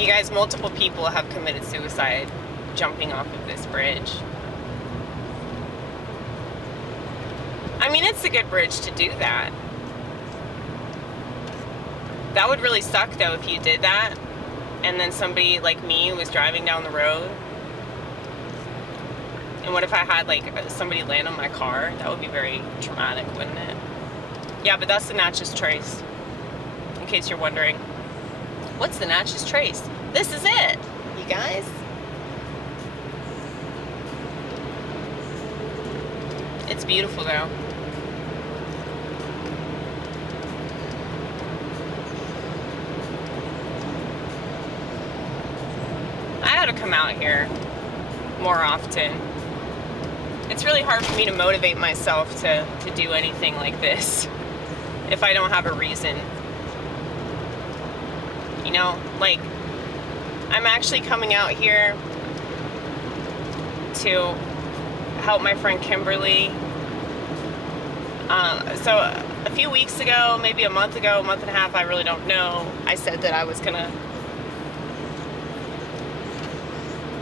You guys, multiple people have committed suicide jumping off of this bridge. I mean, it's a good bridge to do that. That would really suck, though, if you did that, and then somebody like me was driving down the road. And what if I had, like, somebody land on my car? That would be very traumatic, wouldn't it? Yeah, but that's the Natchez Trace. In case you're wondering. What's the Natchez Trace? This is it, you guys. It's beautiful, though. I ought to come out here more often. It's really hard for me to motivate myself to do anything like this if I don't have a reason. You know, like, I'm actually coming out here to help my friend Kimberly. So a few weeks ago, maybe a month and a half, I really don't know, I said that I was gonna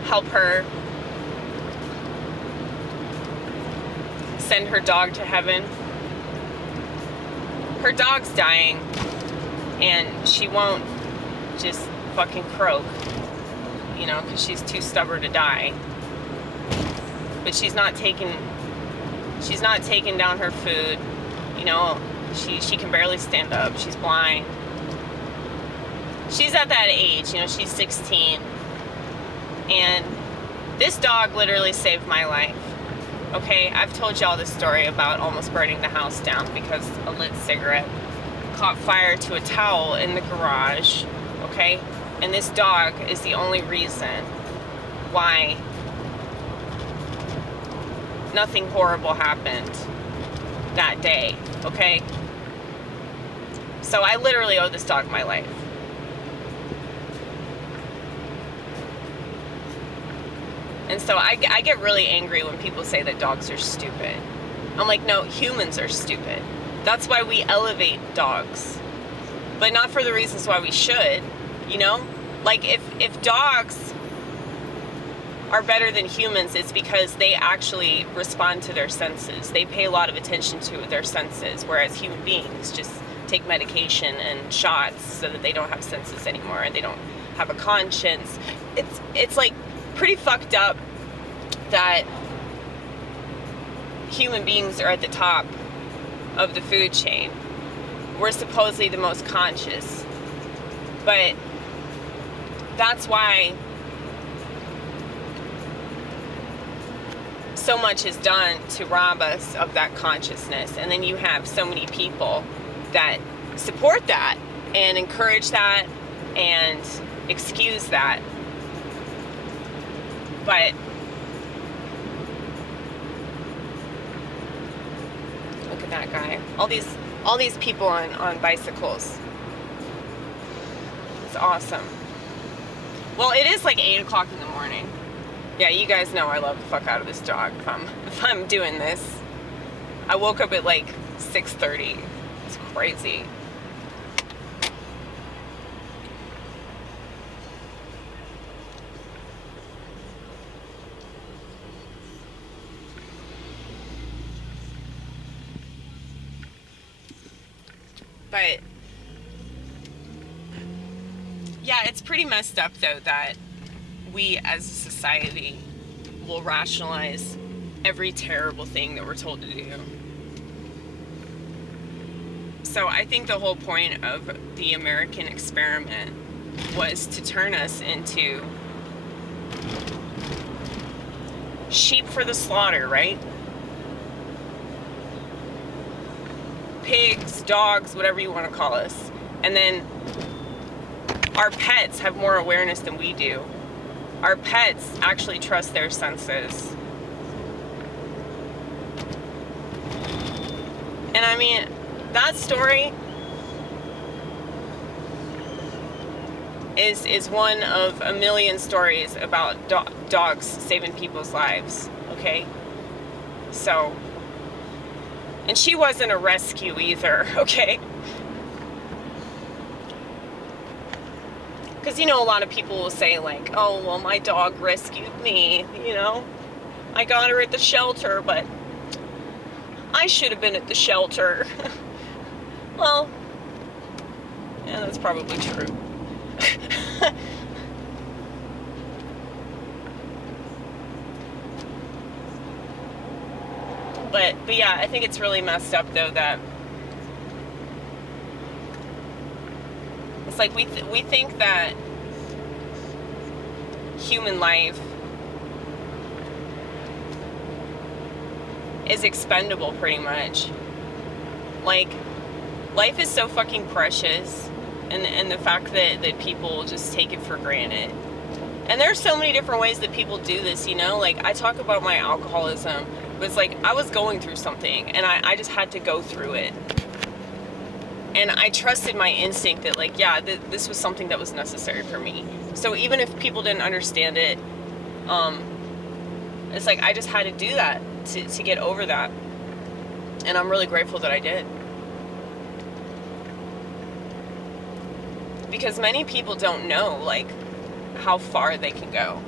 help her send her dog to heaven. Her dog's dying, and she won't just fucking croak, you know, because she's too stubborn to die. But she's not taking down her food, you know. She can barely stand up. She's blind. She's at that age, you know. She's 16, and this dog literally saved my life. Okay, I've told y'all this story about almost burning the house down because a lit cigarette caught fire to a towel in the garage. Okay, and this dog is the only reason why nothing horrible happened that day. Okay, so I literally owe this dog my life. And so I get really angry when people say that dogs are stupid. I'm like, no, humans are stupid. That's why we elevate dogs. But not for the reasons why we should, you know? Like, if dogs are better than humans, it's because they actually respond to their senses. They pay a lot of attention to their senses, whereas human beings just take medication and shots so that they don't have senses anymore and they don't have a conscience. It's like pretty fucked up that human beings are at the top of the food chain. We're supposedly the most conscious, but that's why so much is done to rob us of that consciousness. And then you have so many people that support that and encourage that and excuse that. But look at that guy. All these people on bicycles. It's awesome. Well, it is like 8 o'clock in the morning. Yeah, you guys know I love the fuck out of this dog if I'm doing this. I woke up at like 6:30. It's crazy. But yeah, it's pretty messed up though that we as a society will rationalize every terrible thing that we're told to do. So I think the whole point of the American experiment was to turn us into sheep for the slaughter, right? Pigs, dogs, whatever you want to call us. And then our pets have more awareness than we do. Our pets actually trust their senses. And I mean, that story is one of a million stories about dogs saving people's lives, okay? So, and she wasn't a rescue either, okay? Because, you know, a lot of people will say, like, oh, well, my dog rescued me, you know? I got her at the shelter, but I should have been at the shelter. Well, yeah, that's probably true. But yeah, I think it's really messed up, though, that it's like we think that human life is expendable, pretty much. Like, life is so fucking precious, and the fact that people just take it for granted. And there's so many different ways that people do this, you know? Like, I talk about my alcoholism, but it's like, I was going through something, and I just had to go through it. And I trusted my instinct that, like, yeah, this was something that was necessary for me. So even if people didn't understand it, it's like, I just had to do that to get over that. And I'm really grateful that I did. Because many people don't know, like, how far they can go.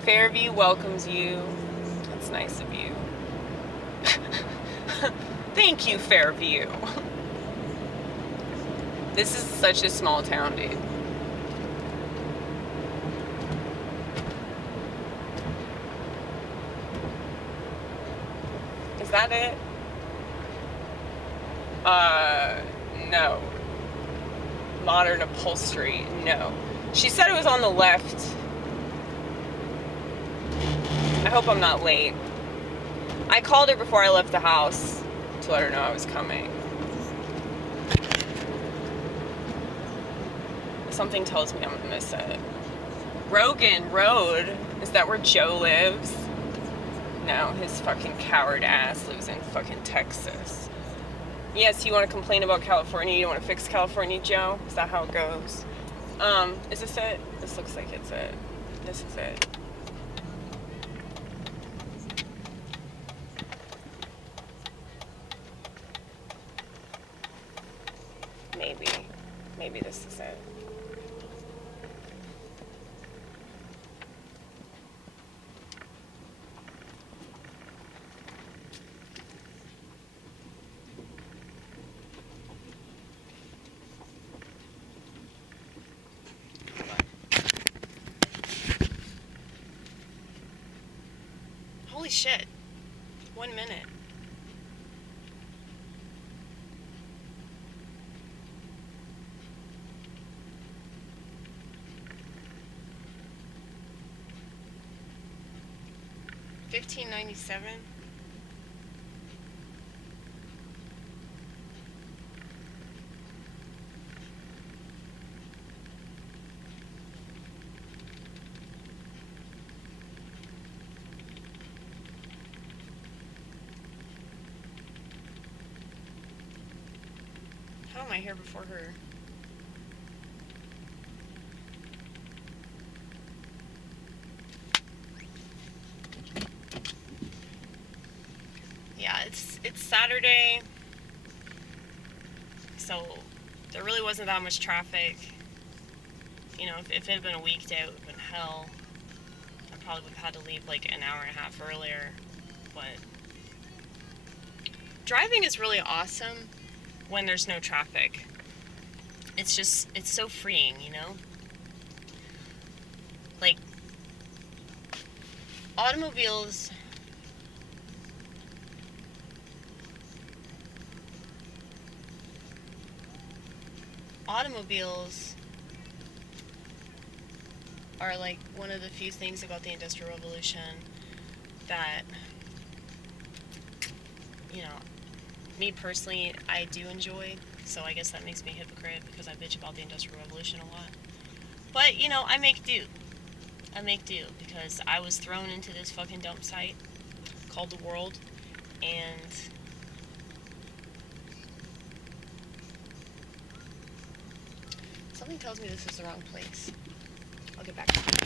Fairview welcomes you. That's nice of you. Thank you, Fairview. This is such a small town, dude. Is that it? No. Modern upholstery, no. She said it was on the left. I hope I'm not late. I called her before I left the house to let her know I was coming. Something tells me I'm gonna miss it. Rogan Road? Is that where Joe lives? No, his fucking coward ass lives in fucking Texas. Yes, you want to complain about California, you want to fix California, Joe? Is that how it goes? Is this it? This looks like it's it. This is it. Maybe this is it. Holy shit. 1 minute. $15.97. How am I here before her? Yeah, it's Saturday, so there really wasn't that much traffic. You know, if it had been a weekday, it would have been hell. I probably would have had to leave like an hour and a half earlier, but driving is really awesome when there's no traffic. It's so freeing, you know? Like, automobiles are like one of the few things about the Industrial Revolution that, you know, me personally, I do enjoy. So I guess that makes me a hypocrite because I bitch about the Industrial Revolution a lot. But, you know, I make do because I was thrown into this fucking dump site called the world, and something tells me this is the wrong place. I'll get back to you.